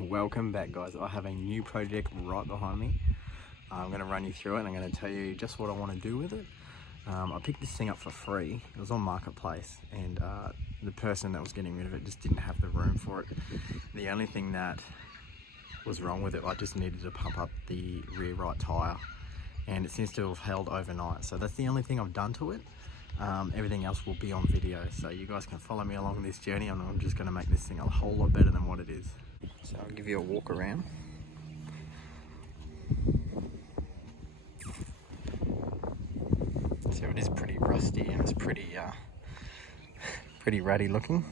Welcome back, guys. I have a new project right behind me. I'm going to run you through it and I'm going to tell you just what I want to do with it. I picked this thing up for free. It was on Marketplace, and the person that was getting rid of it just didn't have the room for it. The only thing that was wrong with it, I just needed to pump up the rear right tyre, and it seems to have held overnight. So that's the only thing I've done to it. Everything else will be on video, so you guys can follow me along this journey, and I'm just going to make this thing a whole lot better than what it is. So I'll give you a walk around. So it is pretty rusty and it's pretty pretty ratty looking.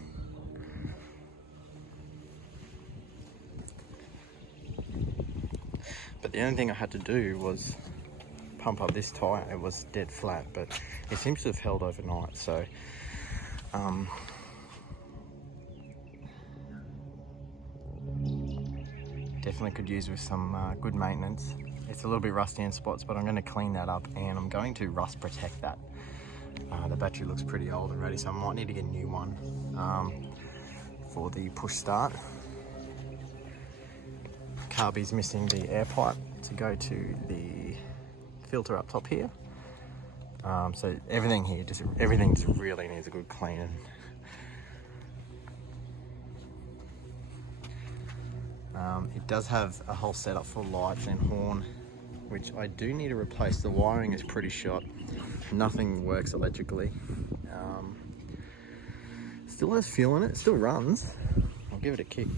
But the only thing I had to do was pump up this tyre. It was dead flat, but it seems to have held overnight, so definitely could use with some good maintenance. It's a little bit rusty in spots, but I'm going to clean that up and I'm going to rust protect that. The battery looks pretty old already, so I might need to get a new one for the push start. Carby's missing the air pipe to go to the filter up top here. So everything here, everything just really needs a good clean. It does have a whole setup for lights and horn, which I do need to replace. The wiring is pretty shot. Nothing works electrically. Still has fuel in it, still runs. I'll give it a kick.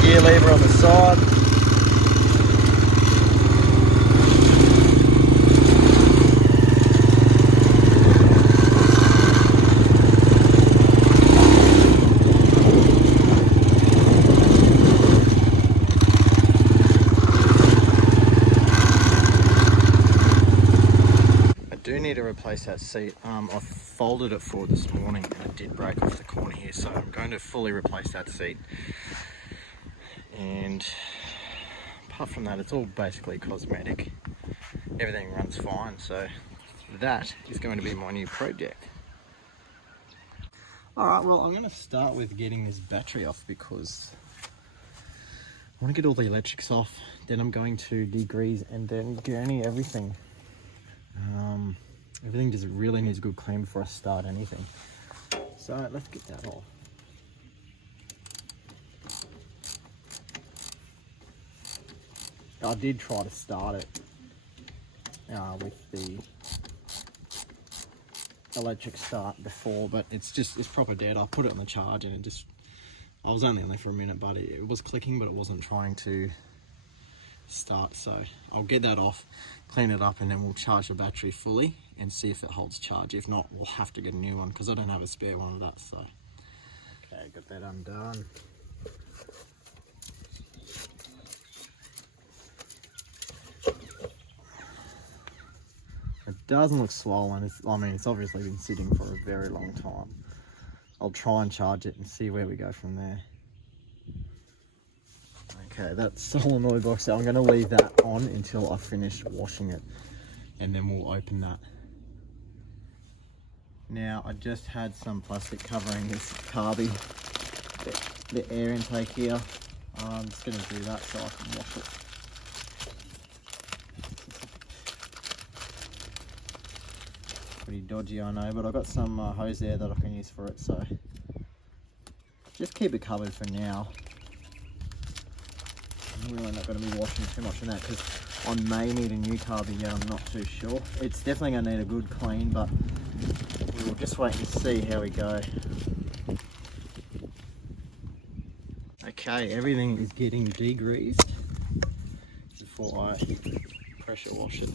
Gear lever on the side. I do need to replace that seat. I folded it forward this morning and it did break off the corner here, so I'm going to fully replace that seat. And apart from that, it's all basically cosmetic. Everything runs fine, so that is going to be my new project. Alright, well, I'm going to start with getting this battery off because I want to get all the electrics off. Then I'm going to degrease and then gurney everything. Everything just really needs a good clean before I start anything. So let's get that off. I did try to start it with the electric start before, but it's proper dead. I put it on the charge and I was only on there for a minute, but it was clicking, but it wasn't trying to start. So I'll get that off, clean it up, and then we'll charge the battery fully and see if it holds charge. If not, we'll have to get a new one because I don't have a spare one of that. So okay, got that undone. It doesn't look swollen. It's obviously been sitting for a very long time. I'll try and charge it and see where we go from there. Okay, that's solenoid box. So I'm going to leave that on until I finish washing it, and then we'll open that. Now, I just had some plastic covering this carby, the air intake here. I'm just going to do that so I can wash it. Pretty dodgy, I know, but I've got some hose there that I can use for it, so just keep it covered for now. I'm really not going to be washing too much in that because I may need a new carby yet. I'm not too sure. It's definitely going to need a good clean, but we'll just wait and see how we go. Okay, everything is getting degreased before I pressure wash it.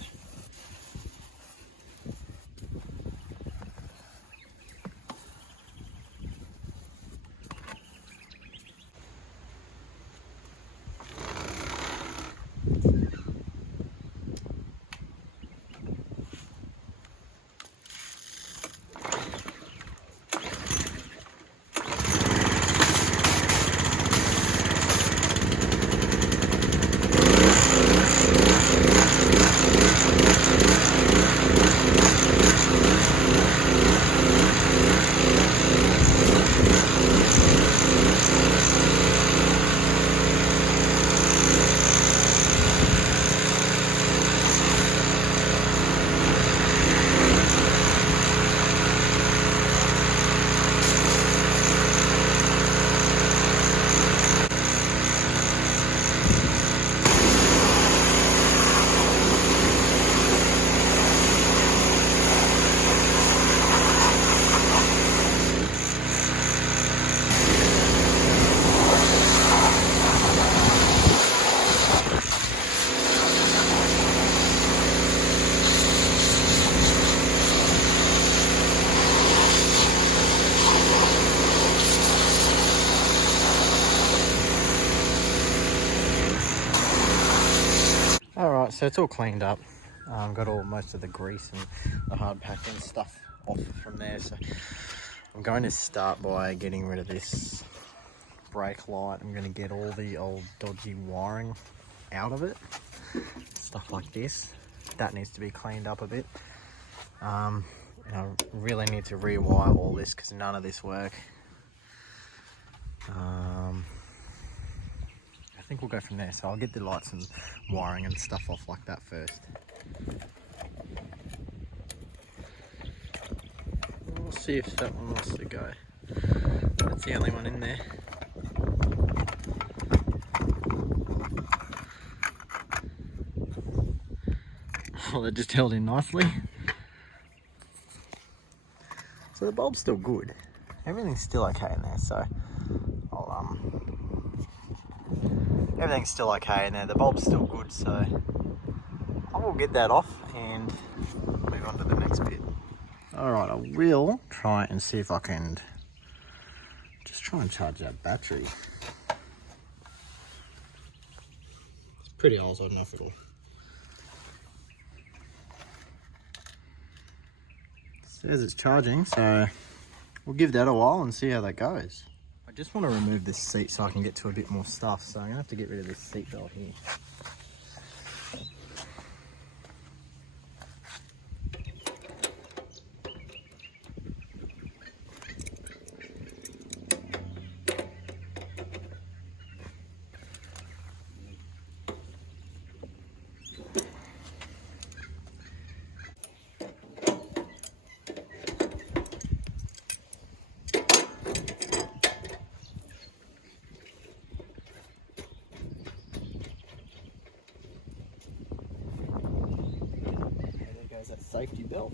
So it's all cleaned up. Got most of the grease and the hard packing stuff off from there. So I'm going to start by getting rid of this brake light. I'm going to get all the old dodgy wiring out of it. Stuff like this. That needs to be cleaned up a bit. And I really need to rewire all this because none of this works. I think we'll go from there. So I'll get the lights and wiring and stuff off like that first. We'll see if that one wants to go. That's the only one in there. Oh, that just held in nicely. So the bulb's still good. Everything's still okay in there, so everything's still okay in there. The bulb's still good, so I will get that off and move on to the next bit. Alright, I will try and see if I can just try and charge that battery. It's pretty old, so I don't know if it'll... It says it's charging, so we'll give that a while and see how that goes. I just want to remove this seat so I can get to a bit more stuff, so I'm going to have to get rid of this seat belt here. That safety belt.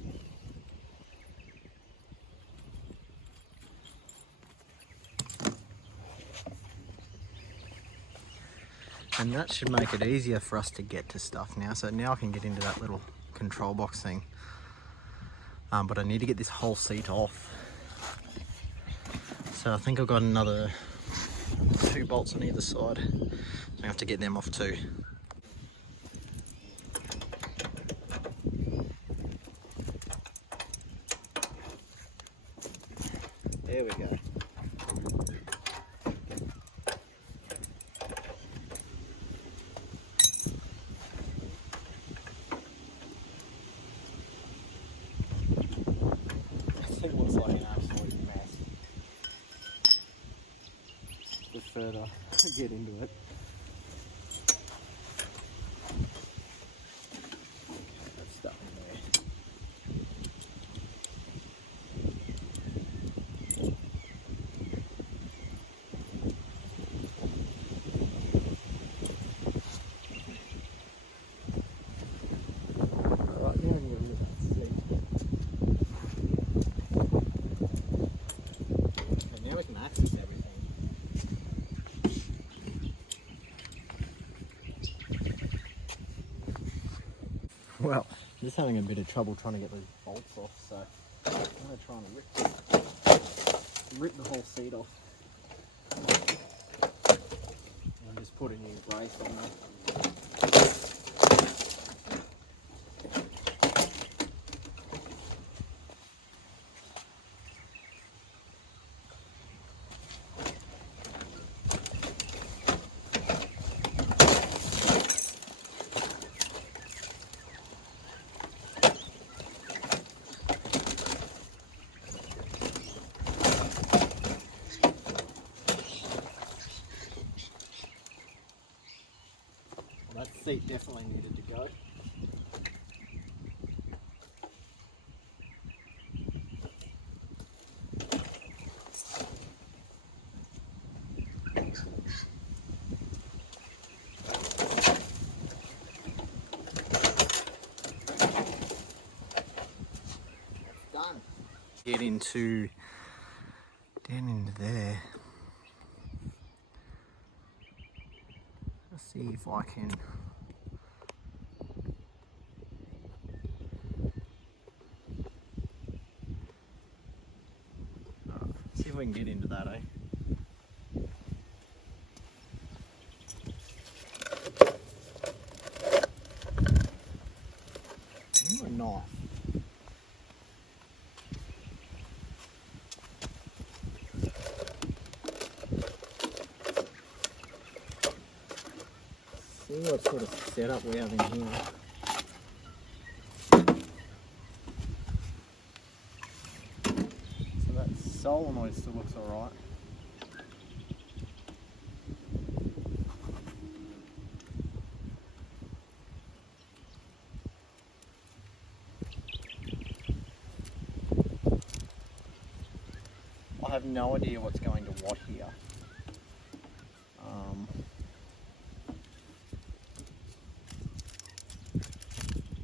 And that should make it easier for us to get to stuff now. So now I can get into that little control box thing. But I need to get this whole seat off. So I think I've got another 2 bolts on either side. I have to get them off too. There we go. It looks like an absolute mess. The further I get into it. That's stuff in there. Well, I'm just having a bit of trouble trying to get those bolts off, so I'm going to try and rip the whole seat off. And just put a new brace on there. That seat definitely needed to go. Done. Get down into there. Let's see if I can. See if we can get into that, eh? see what sort of setup we have in here. So that solenoid still looks alright. I have no idea what's going to what here.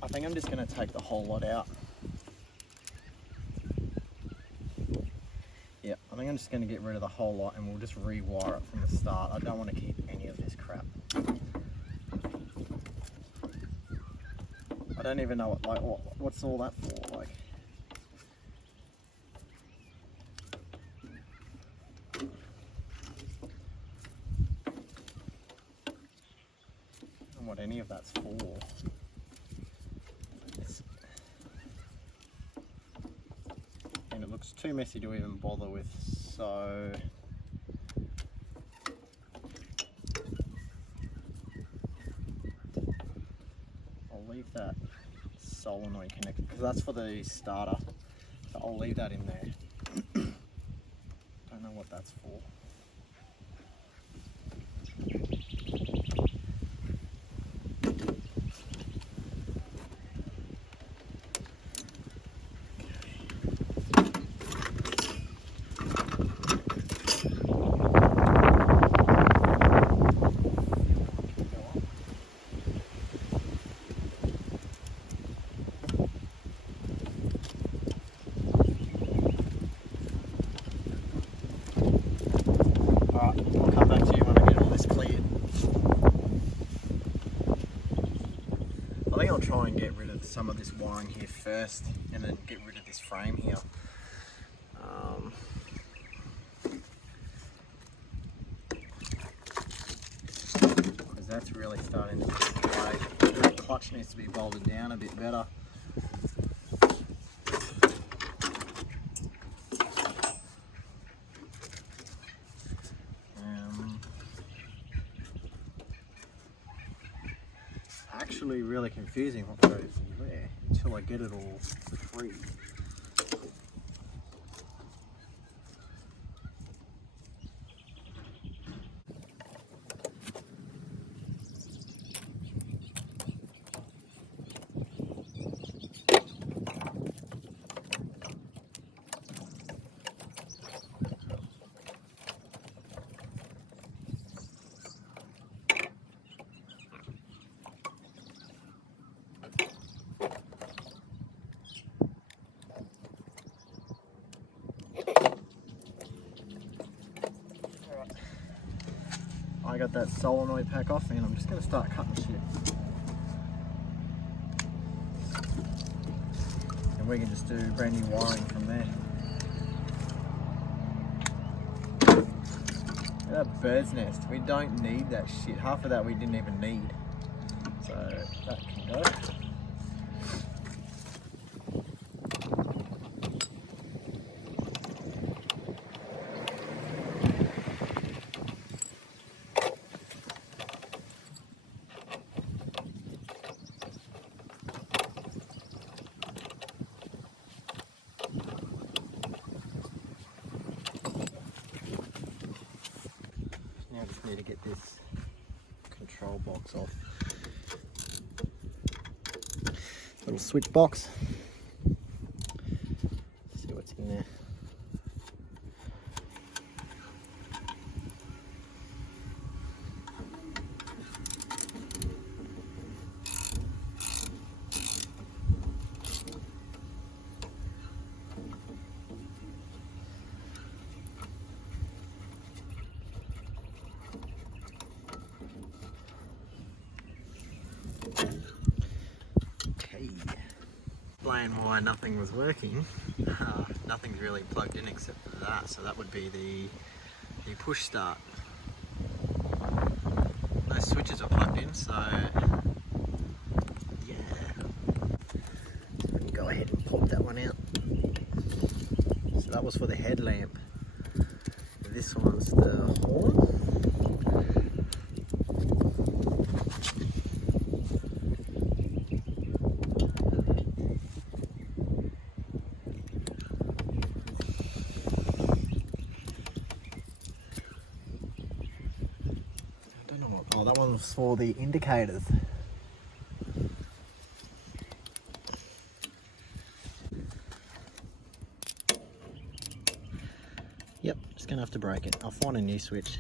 I think I'm just going to take the whole lot out. Yeah, I think I'm just going to get rid of the whole lot and we'll just rewire it from the start. I don't want to keep any of this crap. I don't even know what, like, what's all that for, like. What any of that's for. And it looks too messy to even bother with, so I'll leave that solenoid connected because that's for the starter, so I'll leave that in there. Don't know what that's for. I'll come back to you when I get all this cleared. I think I'll try and get rid of some of this wiring here first and then get rid of this frame here. Because that's really starting to get in the way. That clutch needs to be bolted down a bit better. Actually really confusing what goes where until I get it all free. I got that solenoid pack off and I'm just going to start cutting shit. And we can just do brand new wiring from there. That bird's nest, we don't need that shit. Half of that we didn't even need. So that can go. Now I just need to get this control box off. Little switch box. See what's in there. Explain why nothing was working. Nothing's really plugged in except for that, so that would be the push start. No switches are plugged in, so yeah. So we can go ahead and pop that one out. So that was for the headlamp. This one's the horn. valves for the indicators. Yep, just gonna have to break it. I'll find a new switch.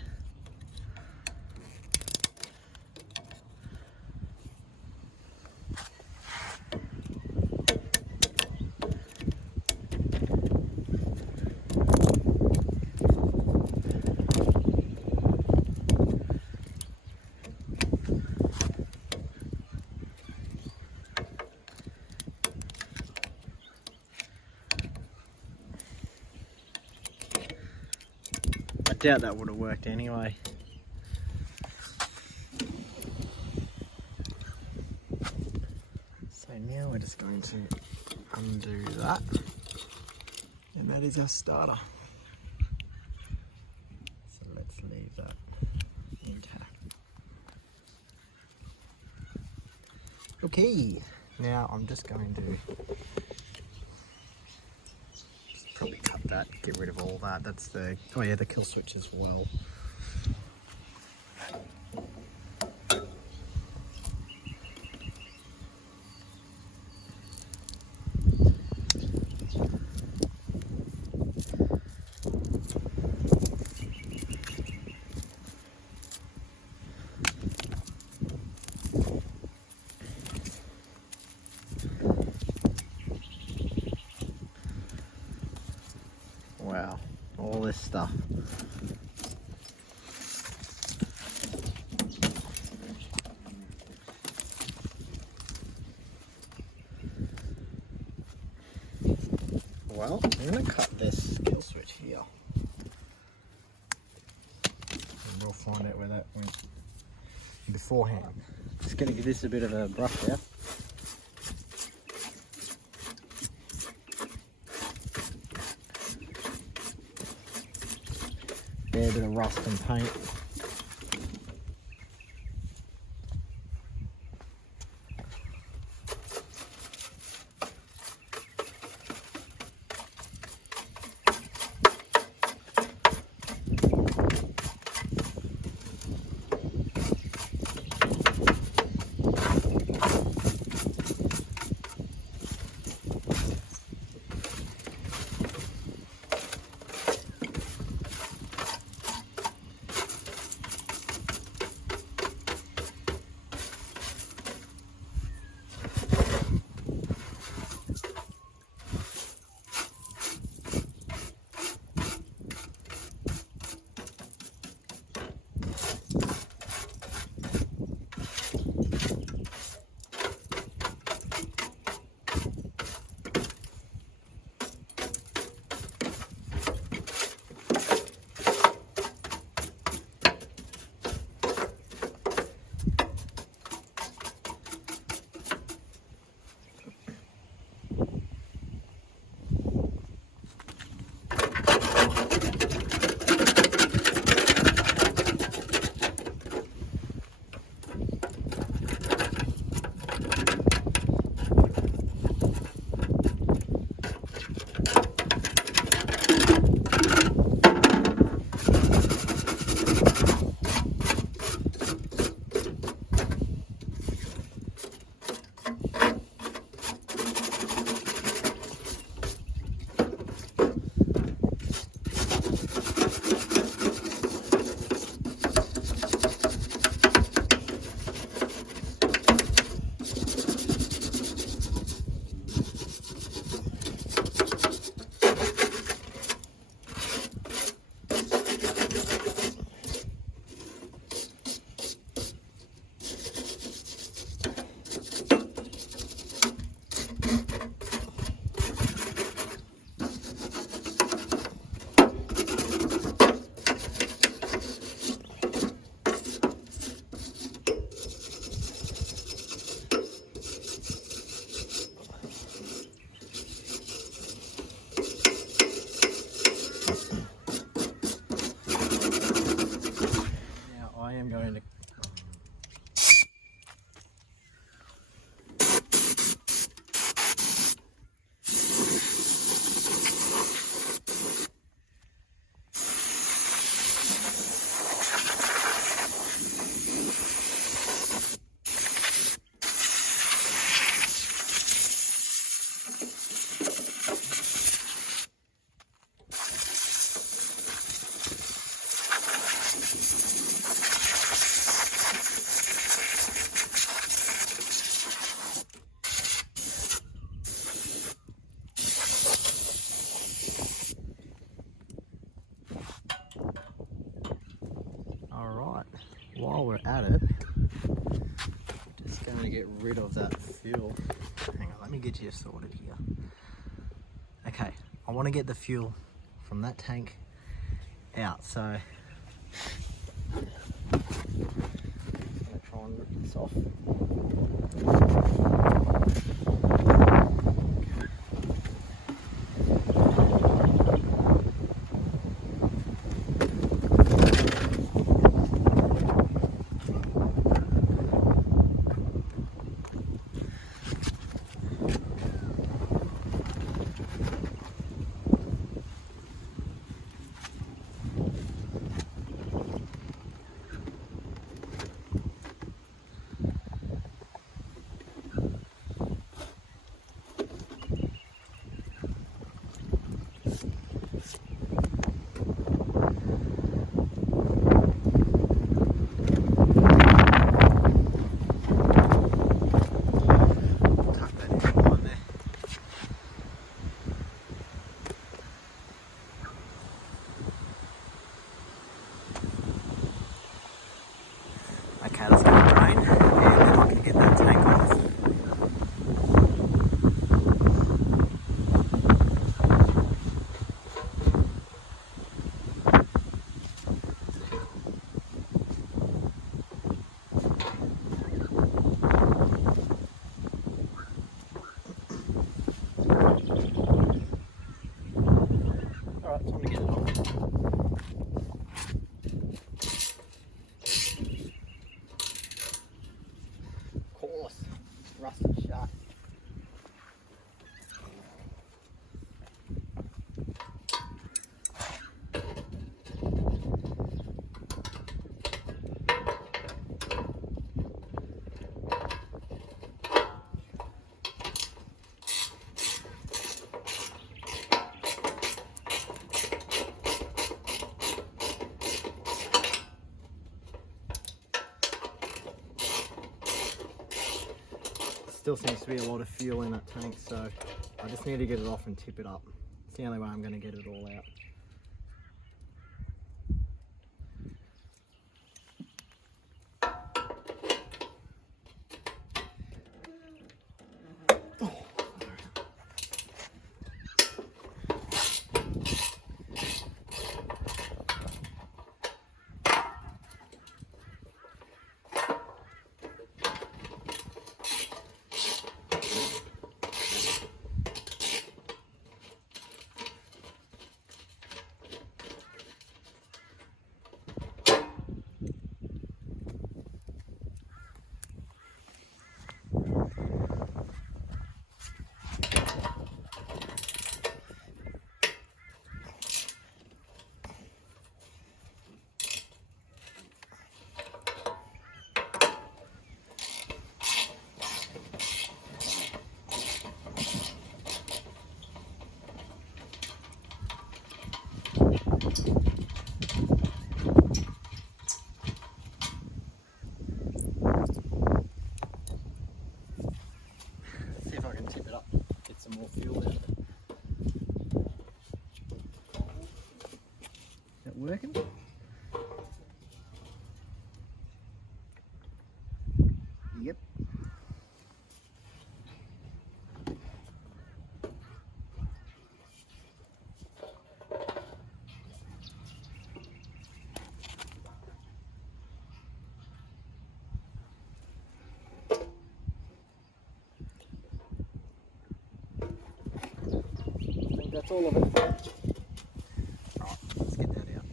I doubt that would have worked anyway. So now we're just going to undo that, and that is our starter. So let's leave that intact. Okay, now I'm just going to probably cut that, get rid of all that. That's the, oh yeah, the kill switch as well. Wow, all this stuff. Well, I'm going to cut this kill switch here. And we'll find out where that went beforehand. Just going to give this a bit of a brush out. Fair bit of rust and paint. while we're at it, just going to get rid of that fuel. Hang on, let me get you sorted here. Okay, I want to get the fuel from that tank out, so I'm going to try and rip this off. Okay, that's going to drain, and then I can get that tank off. Alright, time to get it off. Rusted shut. Still seems to be a lot of fuel in that tank, so I just need to get it off and tip it up. It's the only way I'm going to get it all out. See if I can tip it up, get some more fuel out of it. Is that working? Yep. That's all of it. Alright, let's get that out.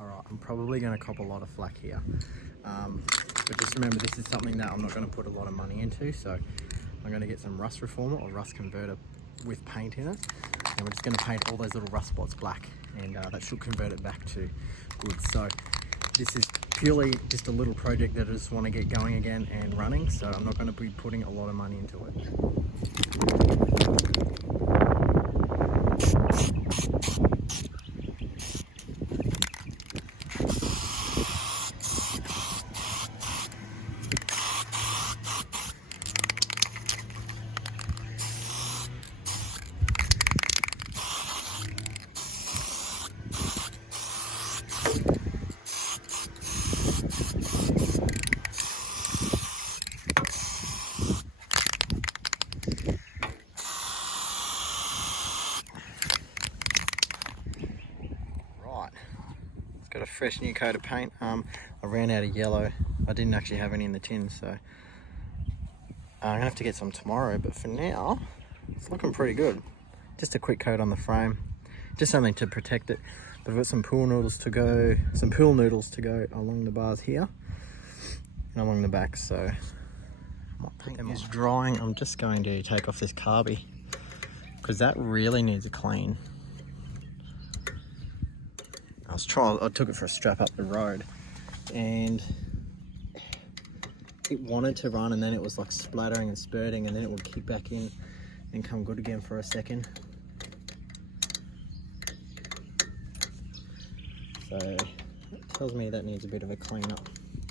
Alright, I'm probably going to cop a lot of flack here, but just remember this is something that I'm not going to put a lot of money into, so I'm going to get some rust reformer or rust converter with paint in it, and we're just going to paint all those little rust spots black, and that should convert it back to good. So this is purely just a little project that I just want to get going again and running, so I'm not going to be putting a lot of money into it. Got a fresh new coat of paint. I ran out of yellow. I didn't actually have any in the tin, so I'm gonna have to get some tomorrow, but for now it's looking pretty good. Just a quick coat on the frame, just something to protect it. But I've got some pool noodles to go along the bars here and along the back, so paint them is drying. I'm just going to take off this carby because that really needs a clean. I took it for a strap up the road and it wanted to run, and then it was like splattering and spurting, and then it would kick back in and come good again for a second. So it tells me that needs a bit of a clean up.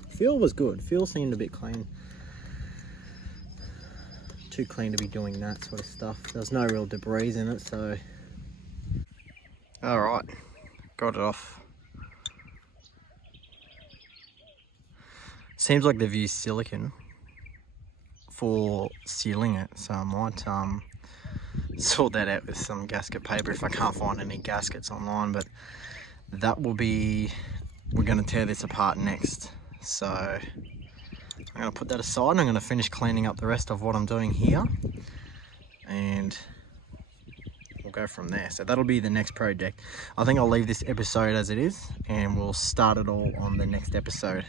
Feel was good. Feel seemed a bit clean. Too clean to be doing that sort of stuff. There's no real debris in it, so. Alright. Got it off. Seems like they've used silicone for sealing it, so I might sort that out with some gasket paper if I can't find any gaskets online. But that will be, we're going to tear this apart next, so I'm going to put that aside and I'm going to finish cleaning up the rest of what I'm doing here, and we'll go from there. So that'll be the next project. I think I'll leave this episode as it is and we'll start it all on the next episode.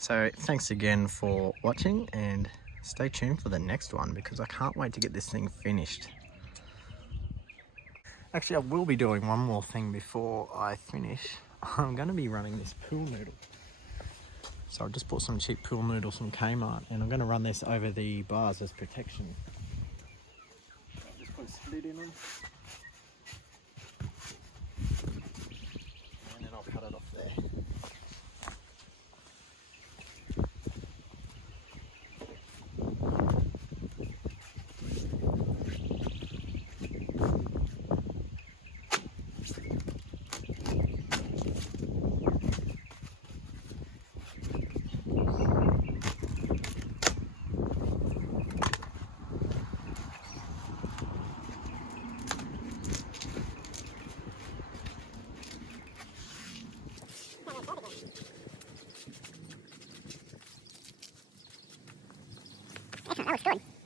So thanks again for watching, and stay tuned for the next one because I can't wait to get this thing finished. Actually, I will be doing one more thing before I finish. I'm going to be running this pool noodle. So I've just bought some cheap pool noodles from Kmart, and I'm going to run this over the bars as protection. I'll just put a split in them. And then I'll cut it off there. That was good.